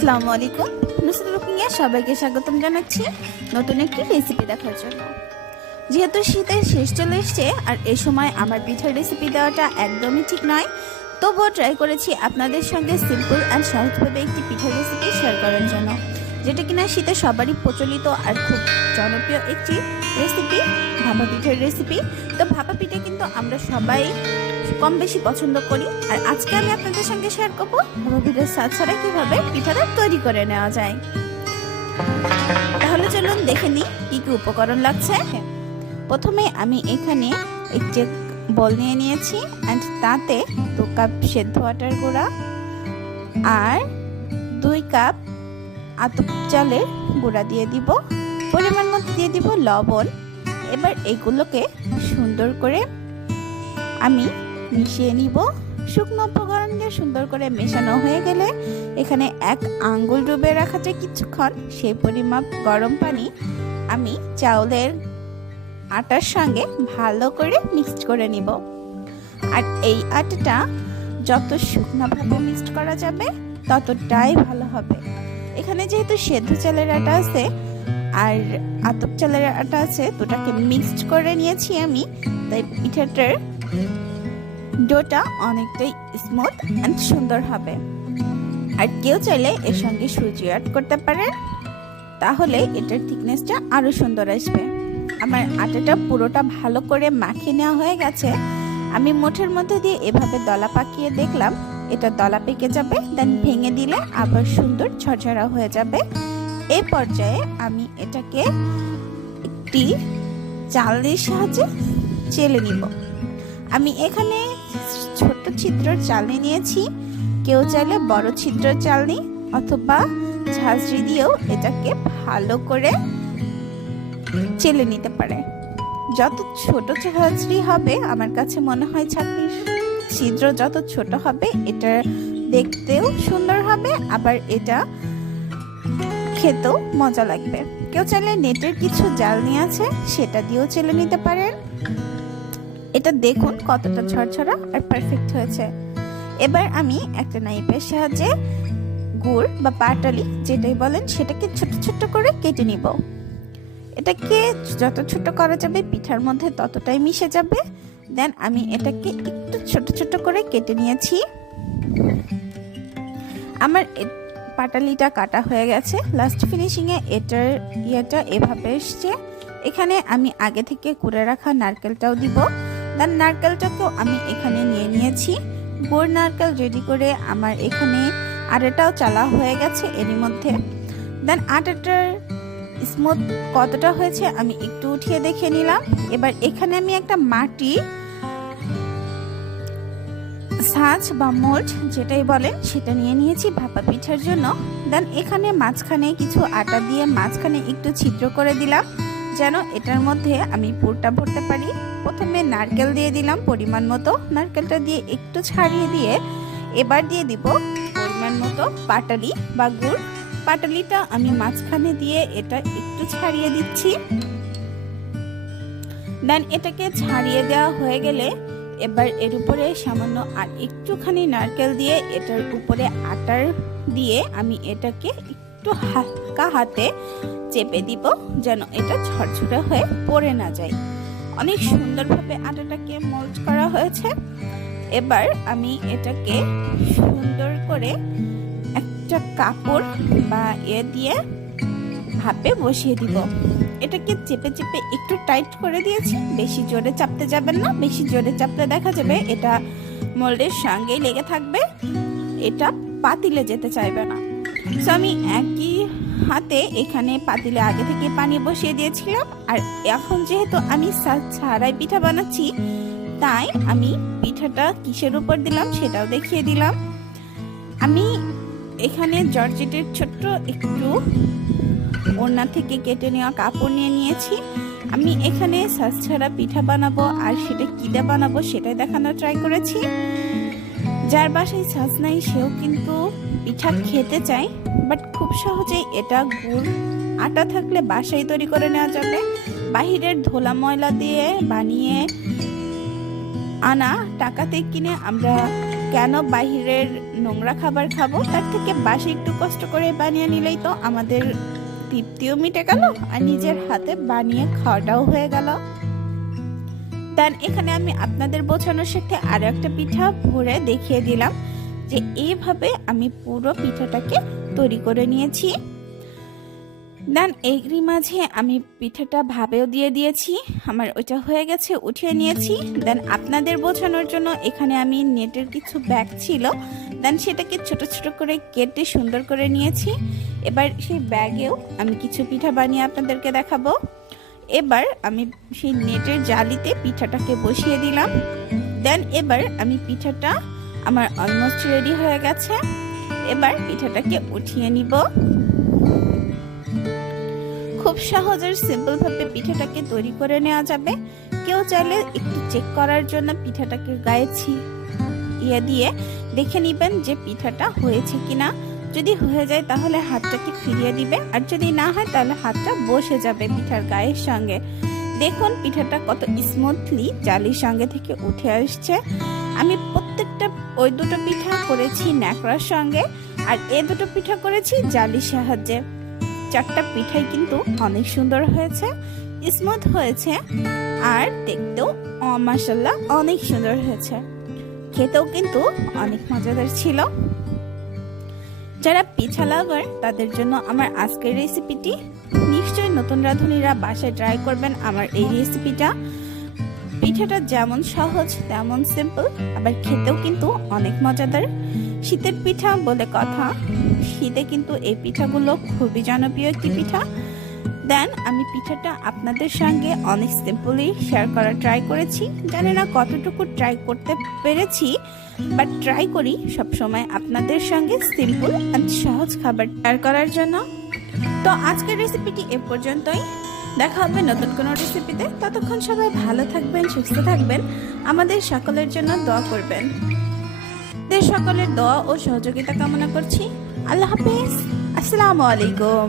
আসসালামু আলাইকুম। নুসরাত কুকিংয়ে সবাইকে স্বাগতম জানাচ্ছি নতুন একটি রেসিপি দেখার জন্য। যেহেতু শীতের শেষ চলে এসছে আর এই সময় আমার পিঠার রেসিপি দেওয়াটা একদমই ঠিক নয়, তবুও ট্রাই করেছি আপনাদের সঙ্গে সিম্পল অ্যান্ড সহজভাবে একটি পিঠার রেসিপি শেয়ার করার জন্য, যেটা কিনা শীতে সবারই প্রচলিত আর খুব জনপ্রিয় একটি রেসিপি, ভাপা পিঠার রেসিপি। তো ভাপা পিঠা কিন্তু আমরা সবাই কম বেশি পছন্দ করি, আর আজকে আমি আপনাদের সঙ্গে শেয়ার করবো ভাপা পিঠার স্বাদ ছাড়া কিভাবে পিঠাটা তৈরি করে নেওয়া যায়। তাহলে চলুন দেখে নিই কি কি উপকরণ লাগছে। প্রথমে আমি এখানে একটি বল নিয়ে নিয়েছি অ্যান্ড তাতে 2 কাপ সেদ্ধ আটার গুঁড়া আর 2 কাপ আতপ চালের গুঁড়া দিয়ে দিব, পরিমাণ মতো দিয়ে দিব লবণ। এবার এগুলোকে সুন্দর করে আমি মিশিয়ে নিব। শুকনো উপকরণ দিয়ে সুন্দর করে মেশানো হয়ে গেলে এখানে 1 আঙ্গুল ডুবে রাখা যায় কিছুক্ষণ, সেই পরিমাপ গরম পানি আমি চাউলের আটার সঙ্গে ভালো করে মিক্সড করে নিব। আর এই আটাটা যত শুকনোভাবে মিক্সড করা যাবে ততটাই ভালো হবে। এখানে যেহেতু সেদ্ধ চালের আটা আছে আর আতপ চালের আটা আছে, দুটাকে মিক্সড করে নিয়েছি আমি, তাই পিঠাটার ডোটা অনেকটাই স্মুথ অ্যান্ড সুন্দর হবে। আর কেউ চাইলে এর সঙ্গে সুজি অ্যাড করতে পারে, তাহলে এটার থিকনেসটা আরো সুন্দর আসবে। আমার আটাটা পুরোটা ভালো করে মাখিয়ে নেওয়া হয়ে গেছে। আমি মুঠের মধ্যে দিয়ে এভাবে দলা পাকিয়ে দেখলাম এটা দলা পেকে যাবে, দেন ভেঙে দিলে আবার সুন্দর ঝরঝরা হয়ে যাবে। এই পর্যায়ে আমি এটাকে একটি চালনির সাহায্যে চেলে নিব। আমি এখানে ছোট ছিদ্রর চালনি নিয়েছি, কেউ চাইলে বড় ছিদ্রর চালনি অথবা ঝাঁঝরি দিয়েও এটাকে ভালো করে চেলে নিতে পারে। যত ছোট ঝাঁঝরি হবে, আমার কাছে মনে হয় ছাঁকনির ছিদ্র যত ছোট হবে এটা দেখতেও সুন্দর হবে, আবার এটা খেতেও মজা লাগবে। কেউ চাইলে নেটের কিছু জাল নিয়ে আছে সেটা দিয়েও চেলে নিতে পারেন। এটা দেখুন কতটা ঝরঝরা আর পারফেক্ট হয়েছে। এবার আমি একটা নাইফের সাহায্যে গুড় বা পাটালি যেটাই বলেন সেটাকে ছোট ছোট করে কেটে নিব। এটাকে যত ছোট করা যাবে পিঠার মধ্যে ততটাই মিশে যাবে। দেন আমি এটাকে একটু ছোট ছোট করে কেটে নিয়েছি। আমার পাটালিটা কাটা হয়ে গেছে। লাস্ট ফিনিশিংয়ে এটার এভাবে এসছে। এখানে আমি আগে থেকে কুড়ে রাখা নারকেলটাও দিব। দেন নারকেলটাকেও আমি এখানে নিয়ে নিয়েছি। গুড় নারকেল রেডি করে আমার এখানে আটাটাও চালা হয়ে গেছে এরই মধ্যে। দেন আটাটার স্মুথ কতটা হয়েছে আমি একটু উঠিয়ে দেখে নিলাম। এবার এখানে আমি একটা মাটি সাজ বা মোল্ড যেটাই বলেন সেটা নিয়ে নিয়েছি ভাপা পিঠার জন্য। দেন এখানে মাঝখানে কিছু আটা দিয়ে মাঝখানে একটু ছিদ্র করে দিলাম যেন এটার মধ্যে আমি পুরটা ভরতে পারি। প্রথমে নারকেল দিয়ে দিলাম পরিমাণ মতো, নারকেলটা দিয়ে একটু ছাড়িয়ে দিয়ে এবার দিয়ে দিব পরিমাণ মতো পাটালি বা গুড়। পাটালিটা আমি মাঝখানে দিয়ে এটা একটু ছাড়িয়ে দিচ্ছি। দেন এটাকে ছাড়িয়ে দেওয়া হয়ে গেলে এবার এর উপরে সামান্য আর একটুখানি নারকেল দিয়ে এটার উপরে আটার দিয়ে আমি এটাকে একটু হালকা হাতে চেপে দিব যেন এটা ঝরঝরে হয়ে পড়ে না যায়। অনেক সুন্দরভাবে আটাটাকে মোল্ড করা হয়েছে। এবার আমি এটাকে সুন্দর করে একটা কাপড় বা দিয়ে ভাপে বসিয়ে দিব। এটাকে চেপে চেপে একটু টাইট করে দিয়েছি, বেশি জোরে চাপতে যাবেন না, বেশি জোরে চাপলে দেখা যাবে এটা মোল্ডের সঙ্গেই লেগে থাকবে, এটা পাতিলে যেতে চাইবে না। সো আমি একই হাতে এখানে পাতিলে আগে থেকে পানি বসিয়ে দিয়েছিলাম, আর এখন যেহেতু আমি ছাড়াই পিঠা বানাচ্ছি তাই আমি পিঠাটা কিসের উপর দিলাম সেটাও দেখিয়ে দিলাম। আমি এখানে জর্জেটের ছোট্ট একটু ওড়না থেকে কেটে নেওয়া কাপড় নিয়ে নিয়েছি। আমি এখানে সাজ ছাড়া পিঠা বানাবো আর সেটা কিদা বানাবো সেটাই দেখানোর ট্রাই করেছি। যার বাসায় সাজ নাই সেও কিন্তু পিঠা খেতে চায়, বাট খুব সহজেই এটা গুড় আটা থাকলে বাসায় তৈরি করে নেওয়া যাবে। বাহিরের ধোলা ময়লা দিয়ে বানিয়ে আনা টাকাতে কিনে আমরা কেন বাহিরের নোংরা খাবার খাবো, তার থেকে বাসে একটু কষ্ট করে বানিয়ে নিলেই তো আমাদের তৃপ্তিও মিটে গেল আর নিজের হাতে বানিয়ে খাওয়াটাও হয়ে গেল। দেন এখানে আমি আপনাদের বোঝানোর সাথে আরো একটা পিঠা ভরে দেখিয়ে দিলাম যে এইভাবে আমি পুরো পিঠাটাকে তৈরি করে নিয়েছি। দেন এরই মাঝে আমি পিঠাটা ভাবেও দিয়ে দিয়েছি, আমার ওইটা হয়ে গেছে, উঠিয়ে নিয়েছি। দেন আপনাদের বোঝানোর জন্য এখানে আমি নেটের কিছু ব্যাগ ছিল, দেন সেটাকে ছোট ছোট করে কেটে সুন্দর করে নিয়েছি। এবার সেই ব্যাগেও আমি কিছু পিঠা বানিয়ে আপনাদেরকে দেখাবো। এবার আমি সেই নেটের জালিতে পিঠাটাকে বসিয়ে দিলাম। দেন এবার আমি পিঠাটা আমার অলমোস্ট রেডি হয়ে গেছে। এবার পিঠাটাকে উঠিয়ে নিব। খুব সহজ আর সিম্পল ভাবে পিঠাটাকে তৈরি করে নেওয়া যাবে। কেউ চাইলে একটু চেক করার জন্য পিঠাটাকে গায়ে দিয়ে দেখে নিবেন যে পিঠাটা হয়েছে কিনা। যদি হয়ে যায় তাহলে হাতটাকে ফিরিয়ে দিবে, আর যদি না হয় তাহলে হাতটা বসে যাবে পিঠার গায়ের সঙ্গে। দেখুন পিঠাটা কত স্মুথলি জালির সঙ্গে থেকে উঠে আসছে। আমি প্রত্যেকটা ওই দুটো পিঠা করেছি ন্যাকড়ার সঙ্গে, আর এই দুটো পিঠা করেছি জালির সাহায্যে। চারটা পিঠাই কিন্তু অনেক সুন্দর হয়েছে, স্মুথ হয়েছে, আর দেখতেও মাশাআল্লাহ অনেক সুন্দর হয়েছে। খেতেও কিন্তু অনেক মজাদার ছিল। যারা পিঠা লাভার তাদের জন্য আমার আজকের রেসিপিটি। নিশ্চয়ই নতুন রাঁধুনিরা বাসায় ট্রাই করবেন আমার এই রেসিপিটা। পিঠাটা যেমন সহজ তেমন সিম্পল, আবার খেতেও কিন্তু অনেক মজাদার। শীতের পিঠা বলে কথা, শীতে কিন্তু এই পিঠাগুলো খুবই জনপ্রিয় একটি পিঠা। দেন আমি পিঠাটা আপনাদের সঙ্গে অনেক সিম্পলি শেয়ার করার ট্রাই করেছি। জানি না কতটুকু ট্রাই করতে পেরেছি, বাট ট্রাই করি সবসময় আপনাদের সঙ্গে সিম্পল আর সহজ খাবার শেয়ার করার জন্য। তো আজকের রেসিপিটি এ পর্যন্তই। দেখা হবে নতুন কোনো রেসিপিতে। ততক্ষণ সবাই ভালো থাকবেন, সুস্থ থাকবেন, আমাদের সকলের জন্য দোয়া করবেন। সকলের দোয়া ও সহযোগিতা কামনা করছি। আল্লাহ হাফেজ, আসসালামু আলাইকুম।